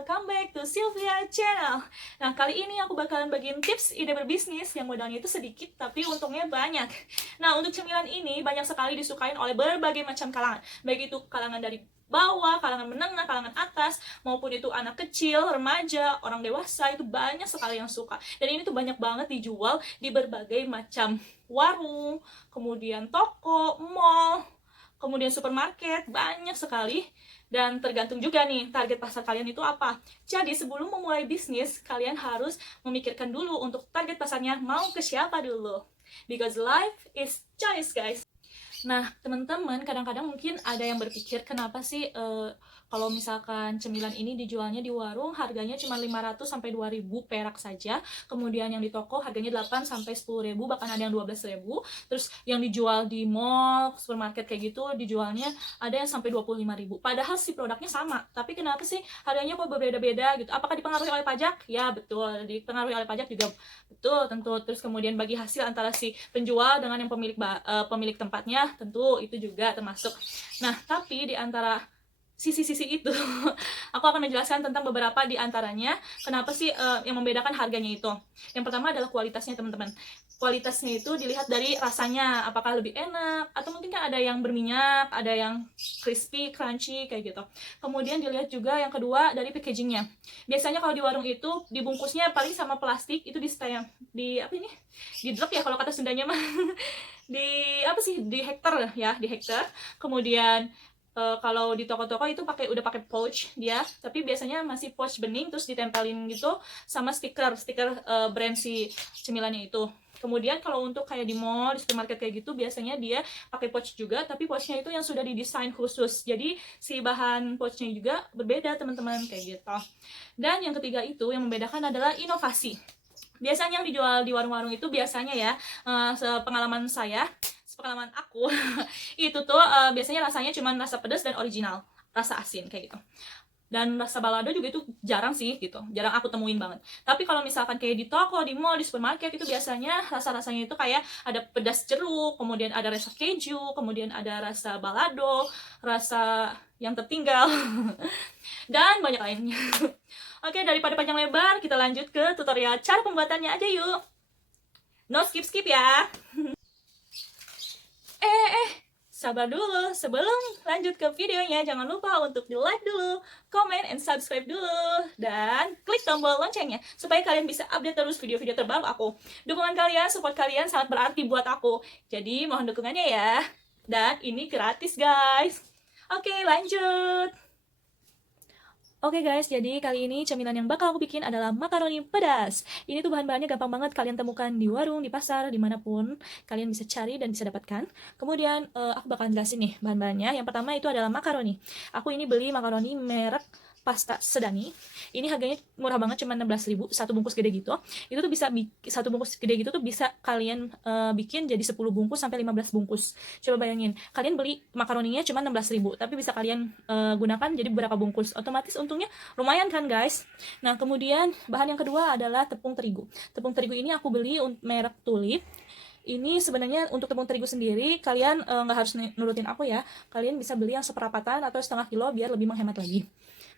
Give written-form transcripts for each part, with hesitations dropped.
welcome back to Sylvia Channel. Nah, kali ini aku bakalan bagiin tips ide berbisnis yang modalnya itu sedikit tapi untungnya banyak. Nah, untuk cemilan ini banyak sekali disukain oleh berbagai macam kalangan, baik itu kalangan dari bawah, kalangan menengah, kalangan atas, maupun itu anak kecil, remaja, orang dewasa, itu banyak sekali yang suka. Dan ini tuh banyak banget dijual di berbagai macam warung, kemudian toko, mall, kemudian supermarket, banyak sekali. Dan tergantung juga nih target pasar kalian itu apa. Jadi sebelum memulai bisnis, kalian harus memikirkan dulu untuk target pasarnya mau ke siapa dulu. Because life is choice, guys. Nah, teman-teman, kadang-kadang mungkin ada yang berpikir kenapa sih kalau misalkan cemilan ini dijualnya di warung harganya cuma 500 sampai 2000 perak saja, kemudian yang di toko harganya 8 sampai 10.000, bahkan ada yang 12.000. Terus yang dijual di mall, supermarket kayak gitu dijualnya ada yang sampai 25.000. Padahal si produknya sama, tapi kenapa sih harganya kok berbeda-beda gitu? Apakah dipengaruhi oleh pajak? Ya, betul, dipengaruhi oleh pajak juga. Betul, tentu. Terus kemudian bagi hasil antara si penjual dengan yang pemilik tempatnya, tentu itu juga termasuk. Nah, tapi di antara sisi-sisi itu aku akan menjelaskan tentang beberapa di antaranya kenapa sih yang membedakan harganya itu. Yang pertama adalah kualitasnya, teman-teman. Kualitasnya itu dilihat dari rasanya, apakah lebih enak, atau mungkin kan ada yang berminyak, ada yang crispy, crunchy kayak gitu. Kemudian dilihat juga yang kedua dari packagingnya. Biasanya kalau di warung itu dibungkusnya paling sama plastik, itu di apa ini? Di drop ya kalau kata Sundanya mah. Di apa sih? Di hektar ya, di hektar. Kemudian kalau di toko-toko itu udah pakai pouch dia, tapi biasanya masih pouch bening terus ditempelin gitu sama stiker brand si cemilannya itu. Kemudian kalau untuk kayak di mall, di supermarket kayak gitu, biasanya dia pakai pouch juga, tapi pouchnya itu yang sudah didesain khusus. Jadi si bahan pouchnya juga berbeda, teman-teman, kayak gitu. Dan yang ketiga itu yang membedakan adalah inovasi. Biasanya yang dijual di warung-warung itu biasanya ya, sepengalaman aku itu tuh biasanya rasanya cuma rasa pedas dan original, rasa asin kayak gitu. Dan rasa balado juga itu jarang sih gitu, jarang aku temuin banget. Tapi kalau misalkan kayak di toko, di mall, di supermarket itu biasanya rasa-rasanya itu kayak ada pedas jeruk, kemudian ada rasa keju, kemudian ada rasa balado, rasa yang tertinggal, dan banyak lainnya. Oke, daripada panjang lebar, kita lanjut ke tutorial cara pembuatannya aja yuk. No skip-skip ya. Sabar dulu, sebelum lanjut ke videonya, jangan lupa untuk di like dulu, comment, and subscribe dulu, dan klik tombol loncengnya, supaya kalian bisa update terus video-video terbaru aku. Dukungan kalian, support kalian sangat berarti buat aku, jadi mohon dukungannya ya. Dan ini gratis, guys. Oke, lanjut. Oke guys, jadi kali ini cemilan yang bakal aku bikin adalah makaroni pedas. Ini tuh bahan-bahannya gampang banget kalian temukan di warung, di pasar, dimanapun kalian bisa cari dan bisa dapatkan. Kemudian aku bakalan jelasin nih bahan-bahannya. Yang pertama itu adalah makaroni. Aku ini beli makaroni merek Pasta Sedani. Ini harganya murah banget, cuma 16.000, satu bungkus gede gitu. Itu tuh bisa satu bungkus gede gitu tuh bisa kalian bikin jadi 10 bungkus sampai 15 bungkus. Coba bayangin, kalian beli makaroninya cuma 16.000, tapi bisa kalian gunakan jadi beberapa bungkus. Otomatis untungnya lumayan kan, guys. Nah, kemudian bahan yang kedua adalah tepung terigu. Tepung terigu ini aku beli merek Tulip. Ini sebenarnya untuk tepung terigu sendiri kalian nggak harus nurutin aku ya. Kalian bisa beli yang seperapatan atau setengah kilo biar lebih menghemat lagi.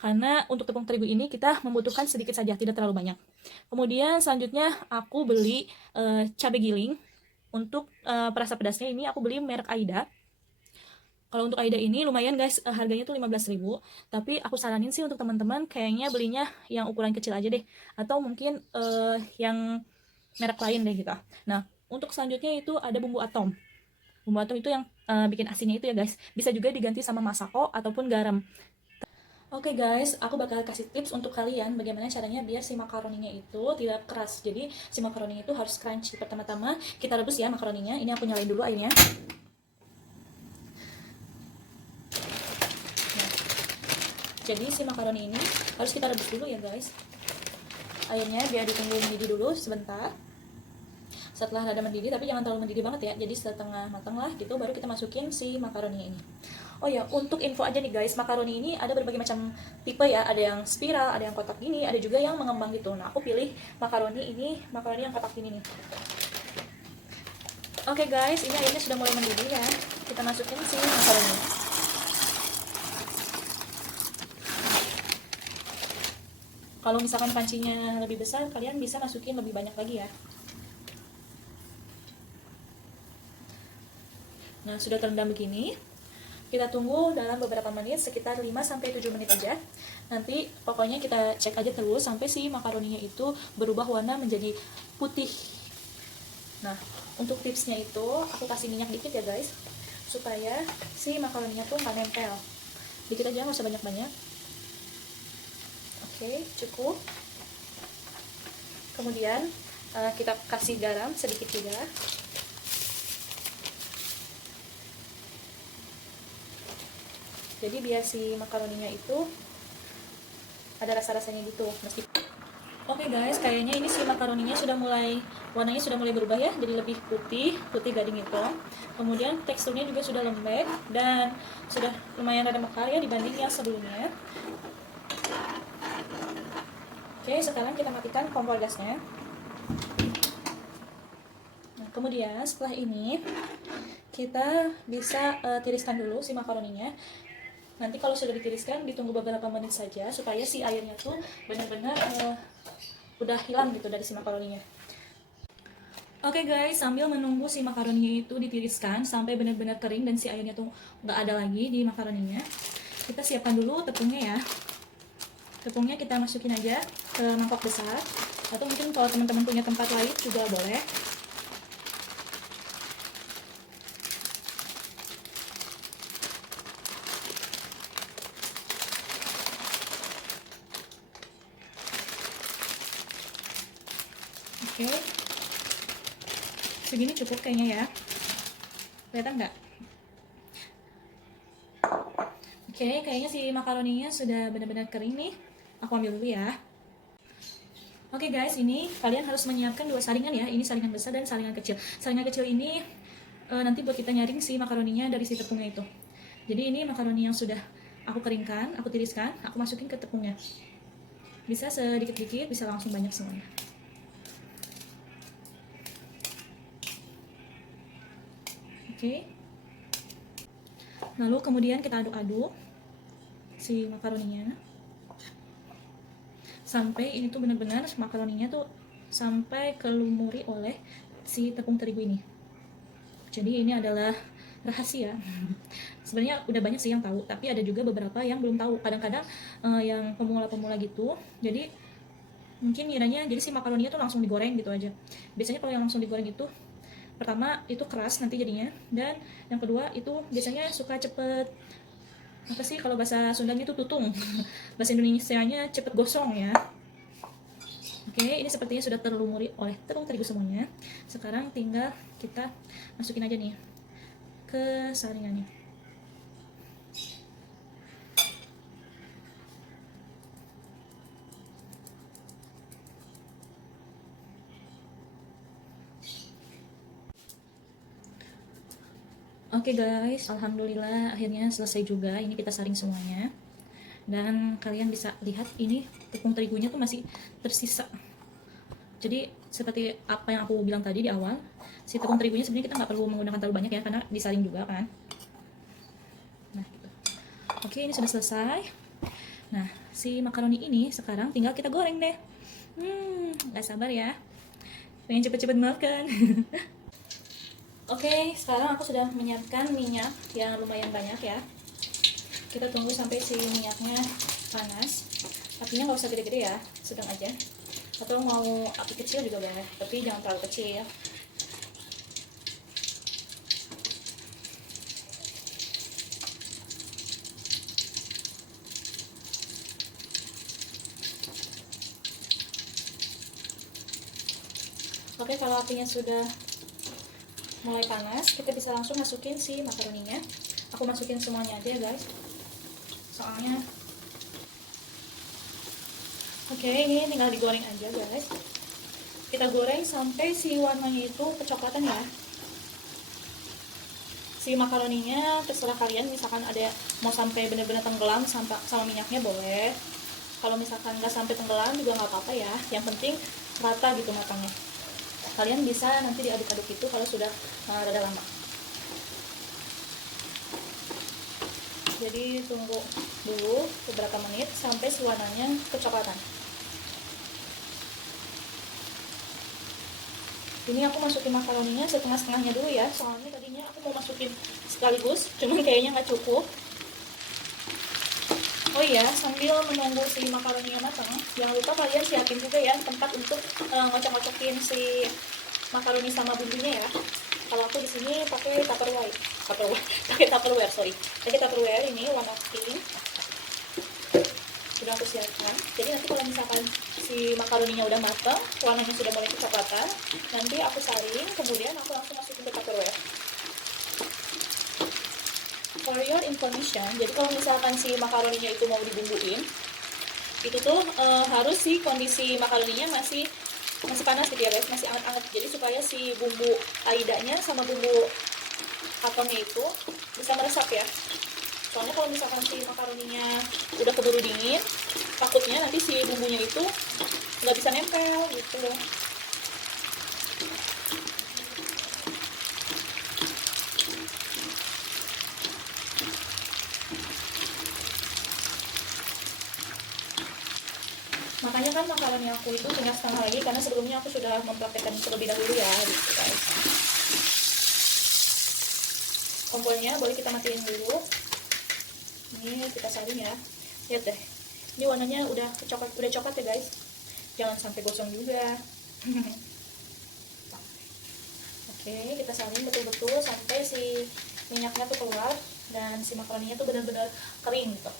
Karena untuk tepung terigu ini kita membutuhkan sedikit saja, tidak terlalu banyak. Kemudian selanjutnya aku beli cabai giling. Untuk perasa pedasnya ini aku beli merek Aida. Kalau untuk Aida ini lumayan guys, harganya tuh 15.000. Tapi aku saranin sih untuk teman-teman kayaknya belinya yang ukuran kecil aja deh. Atau mungkin yang merek lain deh gitu. Nah, untuk selanjutnya itu ada bumbu atom. Bumbu atom itu yang bikin asinnya itu ya guys. Bisa juga diganti sama masako ataupun garam. Oke guys, aku bakal kasih tips untuk kalian bagaimana caranya biar si makaroninya itu tidak keras. Jadi si makaroninya itu harus crunchy. Pertama-tama kita rebus ya makaroninya. Ini aku nyalain dulu airnya. Nah, jadi si makaroni ini harus kita rebus dulu ya guys. Airnya biar ditunggu mendidih dulu sebentar. Setelah rada mendidih, tapi jangan terlalu mendidih banget ya, jadi setengah matang lah gitu, baru kita masukin si makaroni ini. Oh ya, untuk info aja nih guys, makaroni ini ada berbagai macam tipe ya, ada yang spiral, ada yang kotak gini, ada juga yang mengembang gitu. Nah, aku pilih makaroni yang kotak gini nih. Oke guys, ini airnya sudah mulai mendidih ya, kita masukin si makaroni. Kalau misalkan pancinya lebih besar, kalian bisa masukin lebih banyak lagi ya. Nah, sudah terendam begini. Kita tunggu dalam beberapa menit, sekitar 5-7 menit aja. Nanti pokoknya kita cek aja terus sampai si makaroninya itu berubah warna menjadi putih. Nah, untuk tipsnya itu aku kasih minyak dikit ya guys, supaya si makaroninya tuh nggak nempel. Dikit aja, nggak usah banyak-banyak. Oke, cukup. Kemudian kita kasih garam sedikit juga. Jadi biar si makaroninya itu ada rasa-rasanya gitu. Oke guys, kayaknya ini si makaroninya sudah mulai, warnanya sudah mulai berubah ya, jadi lebih putih gading itu. Kemudian teksturnya juga sudah lembek dan sudah lumayan rada mekar ya dibanding yang sebelumnya. Oke, sekarang kita matikan kompor gasnya. Nah, kemudian setelah ini kita bisa tiriskan dulu si makaroninya. Nanti kalau sudah ditiriskan, ditunggu beberapa menit saja supaya si airnya tuh benar-benar udah hilang gitu dari si makaroninya. Oke guys, sambil menunggu si makaroninya itu ditiriskan sampai benar-benar kering dan si airnya tuh nggak ada lagi di makaroninya, kita siapkan dulu tepungnya ya. Tepungnya kita masukin aja ke mangkok besar, atau mungkin kalau teman-teman punya tempat lain juga boleh. Oke, segini cukup kayaknya ya, kelihatan nggak? Oke, kayaknya si makaroninya sudah benar-benar kering nih. Aku ambil dulu ya. Oke guys, ini kalian harus menyiapkan 2 saringan ya. Ini saringan besar dan saringan kecil. Saringan kecil ini nanti buat kita nyaring si makaroninya dari si tepungnya itu. Jadi ini makaroni yang sudah aku keringkan, aku tiriskan, aku masukin ke tepungnya. Bisa sedikit-dikit, bisa langsung banyak semuanya. Oke. Lalu kemudian kita aduk-aduk si makaroninya sampai ini tuh benar-benar makaroninya tuh sampai kelumuri oleh si tepung terigu ini. Jadi ini adalah rahasia. Sebenarnya udah banyak sih yang tahu, tapi ada juga beberapa yang belum tahu. Kadang-kadang yang pemula-pemula gitu, jadi mungkin ngiranya jadi si makaroninya tuh langsung digoreng gitu aja. Biasanya kalau yang langsung digoreng itu, pertama itu keras nanti jadinya, dan yang kedua itu biasanya suka cepet, apa sih kalau bahasa Sundanya itu tutung. Bahasa Indonesianya cepet gosong ya. Oke, ini sepertinya sudah terlumuri oleh tepung terigu semuanya. Sekarang tinggal kita masukin aja nih ke saringannya. Oke guys, alhamdulillah akhirnya selesai juga. Ini kita saring semuanya. Dan kalian bisa lihat ini tepung terigunya tuh masih tersisa. Jadi seperti apa yang aku bilang tadi di awal, si tepung terigunya sebenarnya kita nggak perlu menggunakan terlalu banyak ya, karena disaring juga kan. Nah gitu. Oke, ini sudah selesai. Nah, si makaroni ini sekarang tinggal kita goreng deh. Nggak sabar ya, pengen cepet-cepet makan. Oke, sekarang aku sudah menyiapkan minyak yang lumayan banyak ya. Kita tunggu sampai si minyaknya panas. Apinya nggak usah gede-gede ya, sedang aja. Atau mau api kecil juga boleh, tapi jangan terlalu kecil. Oke, kalau apinya sudah mulai panas, kita bisa langsung masukin si makaroninya. Aku masukin semuanya aja ya guys, soalnya oke, ini tinggal digoreng aja guys. Kita goreng sampai si warnanya itu kecoklatan ya. Si makaroninya terserah kalian, misalkan ada mau sampai benar-benar tenggelam sama minyaknya boleh. Kalau misalkan nggak sampai tenggelam juga nggak apa-apa ya, yang penting rata gitu matangnya. Kalian bisa nanti diaduk-aduk itu kalau sudah rada lama. Jadi tunggu dulu beberapa menit sampai si warnanya kecoklatan. Ini aku masukin makaroninya setengah-setengahnya dulu ya, soalnya tadinya aku mau masukin sekaligus, cuman kayaknya nggak cukup. Oh iya, sambil menunggu si makaroninya matang, jangan lupa kalian siapin juga ya tempat untuk ngocok-ngocokin si makaroni sama bumbunya ya. Kalau aku di sini pakai Tupperware, pakai Tupperware ini warna pink. Sudah aku siapkan. Jadi nanti kalau misalkan si makaroninya udah matang, warnanya sudah mulai kecoklatan, nanti aku saring, kemudian aku langsung masukin ke Tupperware. For your information, jadi kalau misalkan si makaroninya itu mau dibumbuin, itu tuh harus si kondisi makaroninya masih panas gitu ya guys, masih anget-anget. Jadi supaya si bumbu aidanya sama bumbu atomnya itu bisa meresap ya. Soalnya kalau misalkan si makaroninya udah keburu dingin, takutnya nanti si bumbunya itu nggak bisa nempel gitu. Makanya kan makaroni aku itu tinggal setengah lagi, karena sebelumnya aku sudah mempraktekkan terlebih dahulu ya gitu guys. Kompornya boleh kita matiin dulu. Ini kita saring ya. Lihat deh, ini warnanya udah coklat ya guys, jangan sampai gosong juga. Oke, kita saring betul-betul sampai si minyaknya tuh keluar dan si makaroninya tuh benar-benar kering gitu.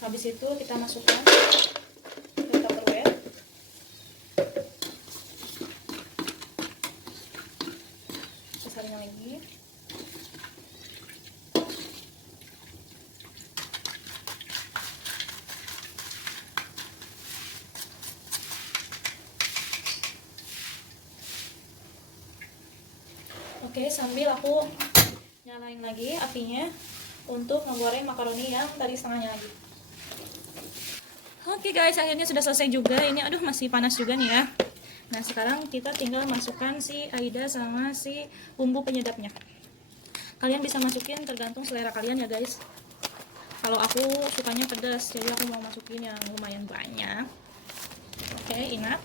Habis itu kita masukkan ke Tupperware. Kita saring lagi. Oke, sambil aku nyalain lagi apinya untuk menggoreng makaroni yang tadi setengahnya lagi. Oke guys, akhirnya sudah selesai juga. Ini aduh masih panas juga nih ya. Nah, sekarang kita tinggal masukkan si aida sama si bumbu penyedapnya. Kalian bisa masukin tergantung selera kalian ya guys. Kalau aku sukanya pedas, jadi aku mau masukin yang lumayan banyak. Oke, enough.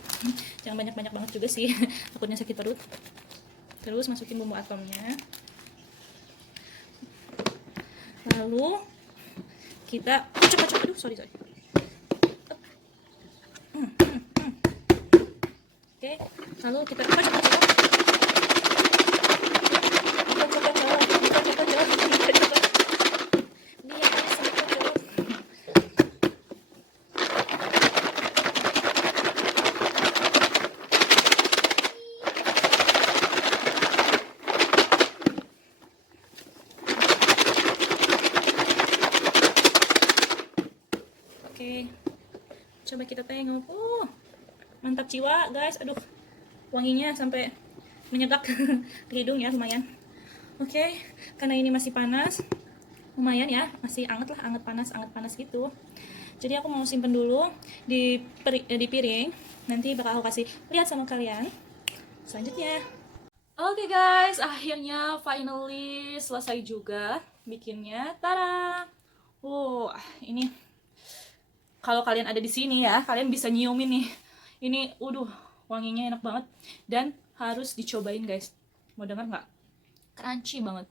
Jangan banyak-banyak banget juga sih, takutnya sakit perut. Terus masukin bumbu atomnya. Lalu kita kocok-kocok. Aduh, sorry. Oke, lalu kita kocok-kocok. Oke, coba kita tengok. Mantap jiwa guys. Aduh, wanginya sampai menyedak ke hidung ya, lumayan. Oke, karena ini masih panas, lumayan ya, masih anget lah, anget panas gitu. Jadi aku mau simpen dulu di piring. Nanti bakal aku kasih lihat sama kalian selanjutnya. Oke guys, akhirnya finally selesai juga bikinnya. Tada! Ini kalau kalian ada di sini ya, kalian bisa nyiumin nih. Ini, wanginya enak banget dan harus dicobain guys. Mau denger nggak? Crunchy banget.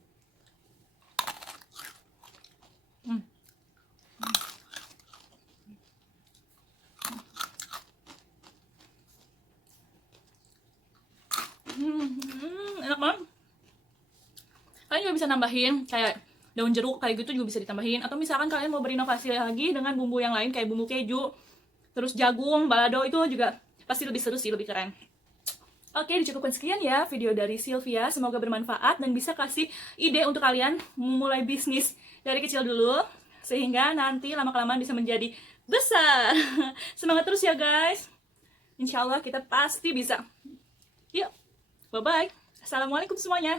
Enak banget. Kalian juga bisa nambahin kayak daun jeruk kayak gitu juga bisa ditambahin, atau misalkan kalian mau berinovasi lagi dengan bumbu yang lain kayak bumbu keju, terus jagung, balado, itu juga pasti lebih seru sih, lebih keren. Oke, dicukupkan sekian ya video dari Sylvia, semoga bermanfaat dan bisa kasih ide untuk kalian memulai bisnis dari kecil dulu sehingga nanti lama-kelamaan bisa menjadi besar. Semangat terus ya guys, insya Allah kita pasti bisa. Yuk, bye bye, assalamualaikum semuanya.